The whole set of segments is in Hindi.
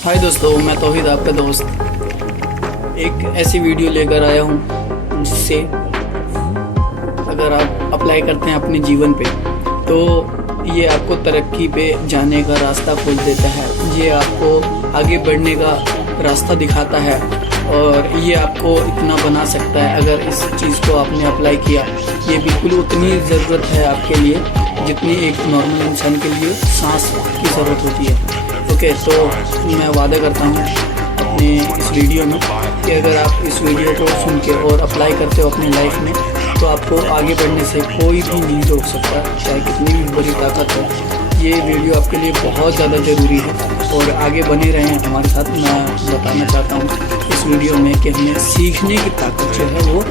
हाय दोस्तों, मैं तौहीद आपका दोस्त एक ऐसी वीडियो लेकर आया हूँ जिससे अगर आप अप्लाई करते हैं अपने जीवन पे तो ये आपको तरक्की पे जाने का रास्ता खोल देता है। ये आपको आगे बढ़ने का रास्ता दिखाता है और ये आपको इतना बना सकता है। अगर इस चीज़ को आपने अप्लाई किया, ये बिल्कुल उतनी ज़रूरत है आपके लिए जितनी एक नॉर्मल इंसान के लिए सांस की ज़रूरत होती है। ओके, तो मैं वादा करता हूँ अपने इस वीडियो में कि अगर आप इस वीडियो को सुन के और अप्लाई करते हो अपनी लाइफ में तो आपको आगे बढ़ने से कोई भी नहीं रोक सकता, चाहे कितनी भी बड़ी ताकत हो। ये वीडियो आपके लिए बहुत ज़्यादा ज़रूरी है और आगे बने रहें हमारे साथ। मैं बताना चाहता हूँ इस वीडियो में कि हमें सीखने की ताकत जो है वो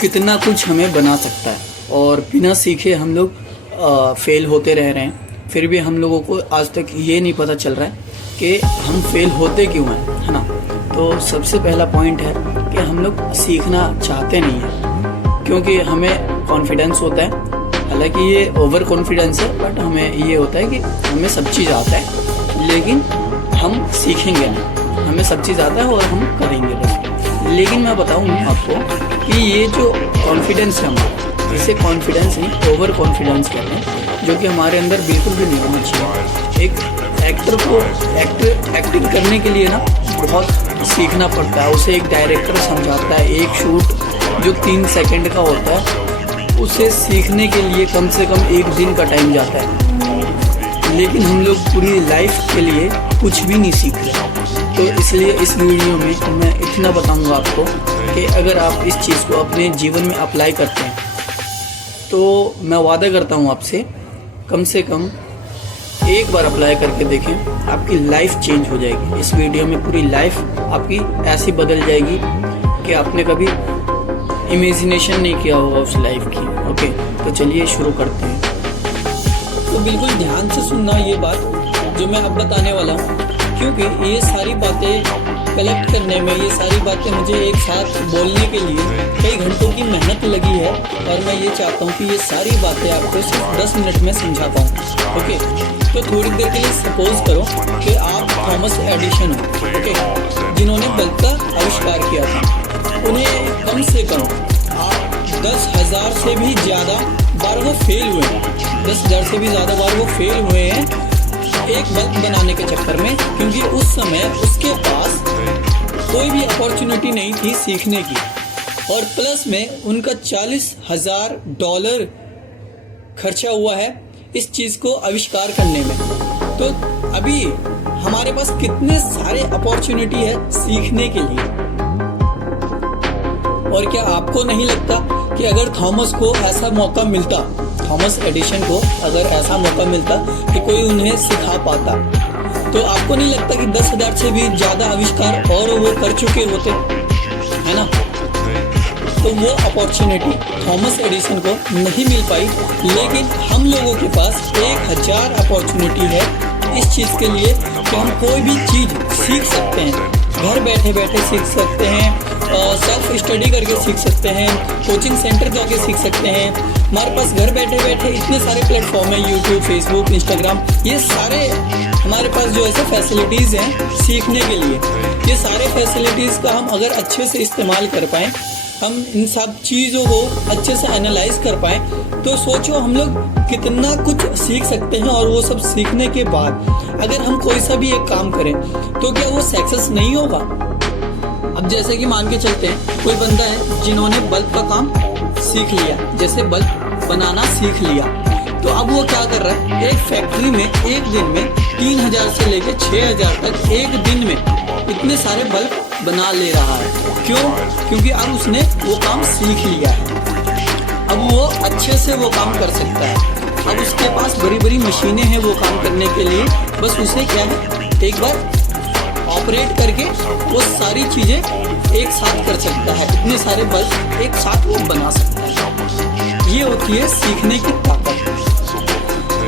कितना कुछ हमें बना सकता है। और बिना सीखे हम लोग फेल होते रह रहे हैं, फिर भी हम लोगों को आज तक ये नहीं पता चल रहा है कि हम फेल होते क्यों हैं, है ना। तो सबसे पहला पॉइंट है कि हम लोग सीखना चाहते नहीं हैं क्योंकि हमें कॉन्फिडेंस होता है। हालांकि ये ओवर कॉन्फिडेंस है, बट हमें ये होता है कि हमें सब चीज़ आता है लेकिन हम सीखेंगे नहीं। हमें सब चीज़ आता है और हम करेंगे बस। लेकिन मैं बताऊँ आपको कि ये जो कॉन्फिडेंस है हमारा, इसे कॉन्फिडेंस नहीं ओवर कॉन्फिडेंस कहते हैं, जो कि हमारे अंदर बिल्कुल भी नहीं होना चाहिए। एक एक्टर को एक्टिंग करने के लिए ना बहुत सीखना पड़ता है। उसे एक डायरेक्टर समझाता है। एक शूट जो 3 सेकंड का होता है उसे सीखने के लिए कम से कम 1 दिन का टाइम जाता है, लेकिन हम लोग पूरी लाइफ के लिए कुछ भी नहीं सीख रहे। तो इसलिए इस वीडियो में मैं इतना बताऊंगा आपको कि अगर आप इस चीज़ को अपने जीवन में अप्लाई करते हैं तो मैं वादा करता हूँ आपसे, कम से कम एक बार अप्लाई करके देखें, आपकी लाइफ चेंज हो जाएगी। इस वीडियो में पूरी लाइफ आपकी ऐसी बदल जाएगी कि आपने कभी इमेजिनेशन नहीं किया होगा उस लाइफ की। ओके, तो चलिए शुरू करते हैं। तो बिल्कुल ध्यान से सुनना ये बात जो मैं अब बताने वाला हूँ, क्योंकि ये सारी बातें कलेक्ट करने में, ये सारी बातें मुझे एक साथ बोलने के लिए कई घंटों की मेहनत लगी है और मैं ये चाहता हूँ कि ये सारी बातें आपको सिर्फ 10 मिनट में समझा पाऊँ। ओके, तो थोड़ी देर के लिए सपोज करो कि आप थॉमस एडिसन हो, ओके, जिन्होंने बल्ब का आविष्कार किया था। उन्हें कम से कम आप 10,000 से भी ज़्यादा बार वो फेल हुए हैं। 10,000 से भी ज़्यादा बार वो फेल हुए हैं एक बल्ब बनाने के चक्कर में, क्योंकि उस समय उसके पास कोई भी अपॉर्चुनिटी नहीं थी सीखने की। और प्लस में उनका $40,000 खर्चा हुआ है इस चीज़ को आविष्कार करने में। तो अभी हमारे पास कितने सारे अपॉर्चुनिटी है सीखने के लिए। और क्या आपको नहीं लगता कि अगर थॉमस को ऐसा मौका मिलता, थॉमस एडिसन को अगर ऐसा मौका मिलता कि कोई उन्हें सिखा पाता, तो आपको नहीं लगता कि 10,000 से भी ज़्यादा आविष्कार और वो कर चुके होते, है ना। तो वो अपॉर्चुनिटी थॉमस एडिसन को नहीं मिल पाई, लेकिन हम लोगों के पास 1,000 अपॉर्चुनिटी है इस चीज़ के लिए कि हम कोई भी चीज़ सीख सकते हैं। घर बैठे बैठे सीख सकते हैं, सेल्फ स्टडी करके सीख सकते हैं, कोचिंग सेंटर जाके सीख सकते हैं। हमारे पास घर बैठे बैठे इतने सारे प्लेटफॉर्म हैं, यूट्यूब, फेसबुक, इंस्टाग्राम, ये सारे हमारे पास जो ऐसे फैसिलिटीज़ हैं सीखने के लिए। ये सारे फैसिलिटीज़ का हम अगर अच्छे से इस्तेमाल कर पाएँ, हम इन सब चीज़ों को अच्छे से एनालाइज कर पाएँ, तो सोचो हम लोग कितना कुछ सीख सकते हैं। और वो सब सीखने के बाद अगर हम कोई सा भी एक काम करें तो क्या वो सक्सेस नहीं होगा। अब जैसे कि मान के चलते हैं कोई बंदा है जिन्होंने बल्ब का काम सीख लिया, जैसे बल्ब बनाना सीख लिया, तो अब वो क्या कर रहा है, एक फैक्ट्री में एक दिन में 3,000 से लेकर 6,000 तक एक दिन में इतने सारे बल्ब बना ले रहा है। क्यों? क्योंकि अब उसने वो काम सीख लिया है। अब वो अच्छे से वो काम कर सकता है। अब उसके पास बड़ी बड़ी मशीनें हैं वो काम करने के लिए, बस उसे क्या है, एक बार ऑपरेट करके वो सारी चीज़ें एक साथ कर सकता है। इतने सारे बल्ब एक साथ वो बना सकता है। ये होती है सीखने की ताकत।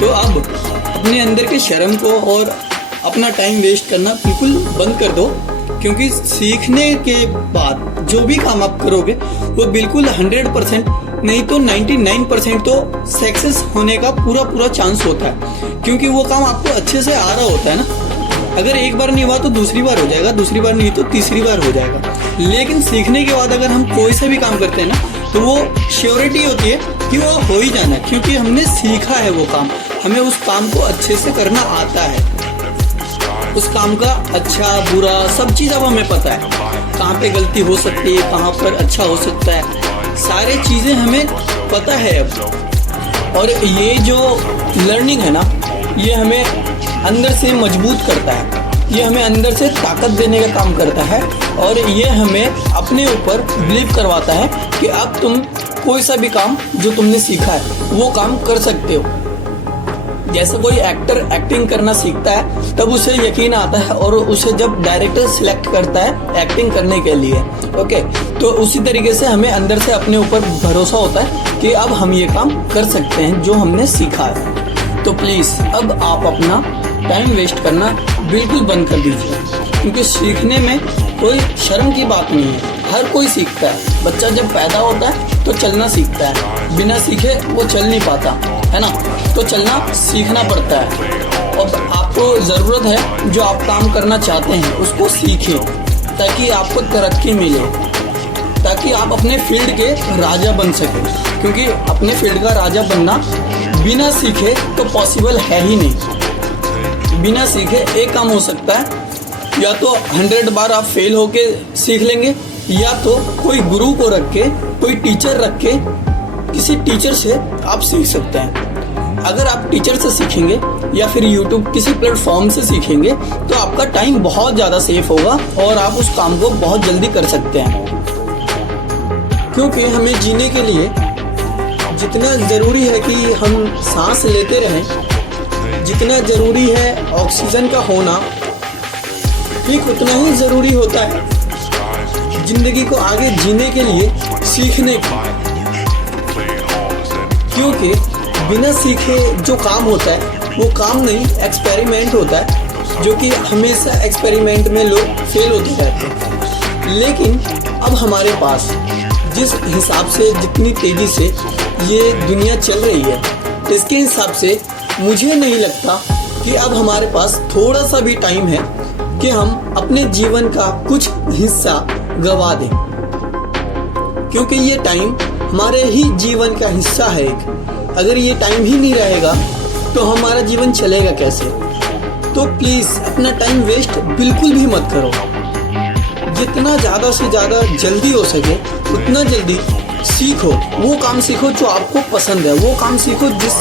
तो अब अपने अंदर के शर्म को और अपना टाइम वेस्ट करना बिल्कुल बंद कर दो, क्योंकि सीखने के बाद जो भी काम आप करोगे वो बिल्कुल 100% नहीं तो 99% तो सक्सेस होने का पूरा चांस होता है, क्योंकि वो काम आपको अच्छे से आ रहा होता है ना। अगर एक बार नहीं हुआ तो दूसरी बार हो जाएगा, दूसरी बार नहीं तो तीसरी बार हो जाएगा। लेकिन सीखने के बाद अगर हम कोई सा भी काम करते हैं ना, तो वो श्योरिटी होती है कि वो हो ही जाना, क्योंकि हमने सीखा है वो काम, हमें उस काम को अच्छे से करना आता है। उस काम का अच्छा बुरा सब चीज़ अब हमें पता है, कहाँ पे गलती हो सकती है, कहाँ पर अच्छा हो सकता है, सारी चीज़ें हमें पता है अब। और ये जो लर्निंग है ना, ये हमें अंदर से मजबूत करता है, ये हमें अंदर से ताकत देने का काम करता है, और ये हमें अपने ऊपर बिलीव करवाता है कि अब तुम कोई सा भी काम जो तुमने सीखा है वो काम कर सकते हो। जैसे कोई एक्टर एक्टिंग करना सीखता है तब उसे यकीन आता है और उसे जब डायरेक्टर सिलेक्ट करता है एक्टिंग करने के लिए, ओके, तो उसी तरीके से हमें अंदर से अपने ऊपर भरोसा होता है कि अब हम ये काम कर सकते हैं जो हमने सीखा है। तो प्लीज़ अब आप अपना टाइम वेस्ट करना बिल्कुल बंद कर दीजिए, क्योंकि सीखने में कोई शर्म की बात नहीं है, हर कोई सीखता है। बच्चा जब पैदा होता है तो चलना सीखता है, बिना सीखे वो चल नहीं पाता है ना, तो चलना सीखना पड़ता है। और आपको ज़रूरत है जो आप काम करना चाहते हैं उसको सीखें, ताकि आपको तरक्की मिले, ताकि आप अपने फील्ड के राजा बन सकें, क्योंकि अपने फील्ड का राजा बनना बिना सीखे तो पॉसिबल है ही नहीं। बिना सीखे एक काम हो सकता है, या तो 100 बार आप फेल होके सीख लेंगे, या तो कोई गुरु को रख के, कोई टीचर रख के, किसी टीचर से आप सीख सकते हैं। अगर आप टीचर से सीखेंगे या फिर YouTube किसी प्लेटफॉर्म से सीखेंगे तो आपका टाइम बहुत ज़्यादा सेफ होगा और आप उस काम को बहुत जल्दी कर सकते हैं। क्योंकि हमें जीने के लिए जितना ज़रूरी है कि हम सांस लेते रहें, जितना ज़रूरी है ऑक्सीजन का होना, ठीक उतना ही ज़रूरी होता है ज़िंदगी को आगे जीने के लिए सीखने की। क्योंकि बिना सीखे जो काम होता है वो काम नहीं, एक्सपेरिमेंट होता है, जो कि हमेशा एक्सपेरिमेंट में लोग फेल होते रहते हैं। लेकिन अब हमारे पास जिस हिसाब से, जितनी तेज़ी से ये दुनिया चल रही है, इसके हिसाब से मुझे नहीं लगता कि अब हमारे पास थोड़ा सा भी टाइम है कि हम अपने जीवन का कुछ हिस्सा गवा दें, क्योंकि ये टाइम हमारे ही जीवन का हिस्सा है एक। अगर ये टाइम ही नहीं रहेगा तो हमारा जीवन चलेगा कैसे? तो प्लीज़ अपना टाइम वेस्ट बिल्कुल भी मत करो। जितना ज़्यादा से ज़्यादा जल्दी हो सके उतना जल्दी सीखो, वो काम सीखो जो आपको पसंद है, वो काम सीखो जिस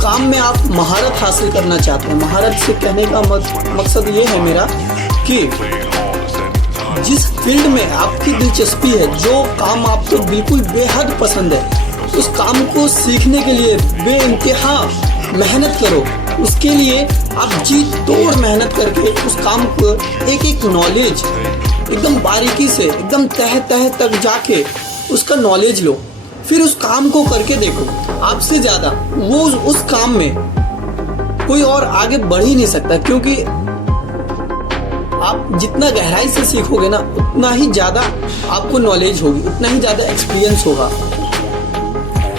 काम में आप महारत हासिल करना चाहते हैं। महारत से कहने का मकसद ये है मेरा कि जिस फील्ड में आपकी दिलचस्पी है, जो काम आपको बिल्कुल बेहद पसंद है, उस काम को सीखने के लिए बेइंतहा मेहनत करो। उसके लिए आप जी तोड़ मेहनत करके उस काम को एक एक नॉलेज एकदम बारीकी से, एकदम तह तह तक जाके उसका नॉलेज लो, फिर उस काम को करके देखो। आपसे ज़्यादा वो उस काम में कोई और आगे बढ़ ही नहीं सकता, क्योंकि आप जितना गहराई से सीखोगे ना उतना ही ज़्यादा आपको नॉलेज होगी, उतना ही ज़्यादा एक्सपीरियंस होगा।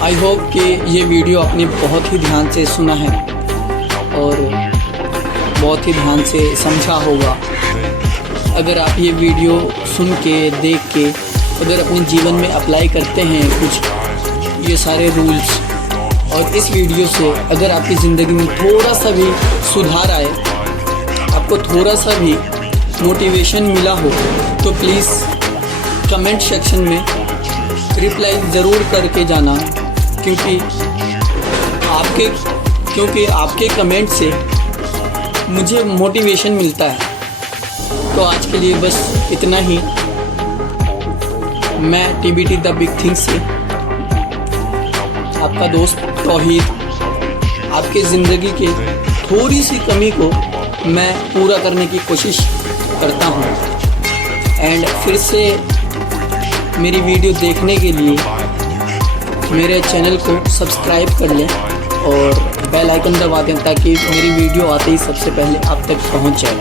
आई होप कि ये वीडियो आपने बहुत ही ध्यान से सुना है और बहुत ही ध्यान से समझा होगा। अगर आप ये वीडियो सुन के, देख के, अगर अपने जीवन में अप्लाई करते हैं कुछ ये सारे रूल्स, और इस वीडियो से अगर आपकी ज़िंदगी में थोड़ा सा भी सुधार आए, आपको थोड़ा सा भी मोटिवेशन मिला हो, तो प्लीज़ कमेंट सेक्शन में रिप्लाई ज़रूर करके जाना, क्योंकि आपके कमेंट से मुझे मोटिवेशन मिलता है। तो आज के लिए बस इतना ही। मैं TBT द बिग थिंग्स से आपका दोस्त तौहीद, आपके ज़िंदगी के थोड़ी सी कमी को मैं पूरा करने की कोशिश करता हूँ। एंड फिर से मेरी वीडियो देखने के लिए मेरे चैनल को सब्सक्राइब कर लें और बेल आइकन दबा दें, ताकि मेरी वीडियो आते ही सबसे पहले आप तक पहुँच जाए।